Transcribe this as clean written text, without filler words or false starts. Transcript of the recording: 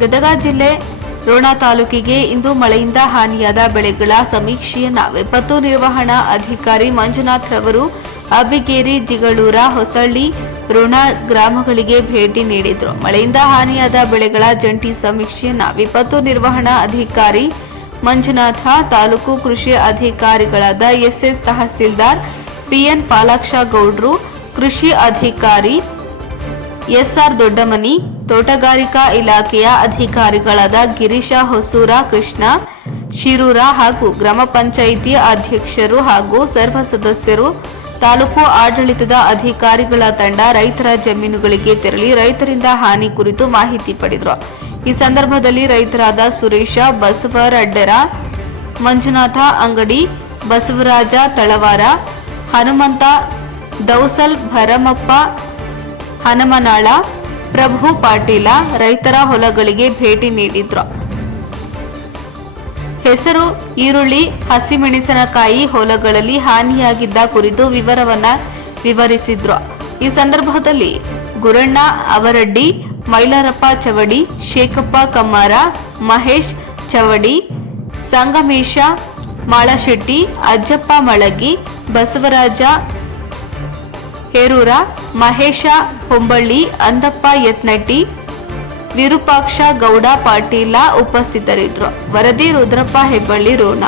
ಗದಗ ಜಿಲ್ಲೆ ರೋಣ ತಾಲೂಕಿಗೆ ಇಂದು ಮಳೆಯಿಂದ ಹಾನಿಯಾದ ಬೆಳೆಗಳ ಸಮೀಕ್ಷೆಯನ್ನ ವಿಪತ್ತು ನಿರ್ವಹಣಾ ಅಧಿಕಾರಿ ಮಂಜುನಾಥ್ ರವರು ಅಬ್ಬಿಗೇರಿ, ಜಿಗಳೂರ, ಹೊಸಳ್ಳಿ, ರೋಣ ಗ್ರಾಮಗಳಿಗೆ ಭೇಟಿ ನೀಡಿದ್ರು. ಮಳೆಯಿಂದ ಹಾನಿಯಾದ ಬೆಳೆಗಳ ಜಂಟಿ ಸಮೀಕ್ಷೆಯನ್ನ ವಿಪತ್ತು ನಿರ್ವಹಣಾ ಅಧಿಕಾರಿ ಮಂಜುನಾಥ, ತಾಲೂಕು ಕೃಷಿ ಅಧಿಕಾರಿಗಳಾದ ಎಸ್ಎಸ್ ತಹಸೀಲ್ದಾರ್ ಪಿಎನ್ ಪಾಲಾಕ್ಷ ಗೌಡ್ರು, ಕೃಷಿ ಅಧಿಕಾರಿ ಎಸ್ಆರ್ ದೊಡ್ಡಮನಿ, ತೋಟಗಾರಿಕಾ ಇಲಾಖೆಯ ಅಧಿಕಾರಿಗಳಾದ ಗಿರೀಶ ಹೊಸೂರ, ಕೃಷ್ಣ ಶಿರೂರ ಹಾಗೂ ಗ್ರಾಮ ಪಂಚಾಯಿತಿ ಅಧ್ಯಕ್ಷರು ಹಾಗೂ ಸರ್ವ ಸದಸ್ಯರು, ತಾಲೂಕು ಆಡಳಿತದ ಅಧಿಕಾರಿಗಳ ತಂಡ ರೈತರ ಜಮೀನುಗಳಿಗೆ ತೆರಳಿ ರೈತರಿಂದ ಹಾನಿ ಕುರಿತು ಮಾಹಿತಿ ಪಡೆದರು. ಈ ಸಂದರ್ಭದಲ್ಲಿ ರೈತರಾದ ಸುರೇಶ ಬಸವರಡ್ಡರ, ಮಂಜುನಾಥ ಅಂಗಡಿ, ಬಸವರಾಜ ತಳವಾರ, ಹನುಮಂತ ದೌಸಲ್, ಭರಮಪ್ಪ ಹನಮನಾಳ, ಪ್ರಭು ಪಾಟೀಲ ರೈತರ ಹೊಲಗಳಿಗೆ ಭೇಟಿ ನೀಡಿದ್ರು. ಹೆಸರು, ಈರುಳ್ಳಿ, ಹಸಿಮೆಣಸಿನಕಾಯಿ ಹೊಲಗಳಲ್ಲಿ ಹಾನಿಯಾಗಿದ್ದ ಕುರಿತು ವಿವರವನ್ನ ವಿವರಿಸಿದ್ರು. ಈ ಸಂದರ್ಭದಲ್ಲಿ ಗುರಣ್ಣ ಅವರಡ್ಡಿ, ಮೈಲಾರಪ್ಪ ಚವಡಿ, ಶೇಖಪ್ಪ ಕಮ್ಮಾರ, ಮಹೇಶ್ ಚವಡಿ, ಸಂಗಮೇಶ ಮಾಳಶೆಟ್ಟಿ, ಅಜ್ಜಪ್ಪ ಮಳಗಿ, ಬಸವರಾಜ ಹೇರೂರ, ಮಹೇಶ ಹೊಂಬಳ್ಳಿ, ಅಂದಪ್ಪ ಯತ್ನಟ್ಟಿ, ವಿರೂಪಾಕ್ಷ ಗೌಡ ಪಾಟೀಲ ಉಪಸ್ಥಿತರಿದ್ದರು. ವರದಿ ರುದ್ರಪ್ಪ ಹೆಬ್ಬಳ್ಳಿ, ರೋಣ.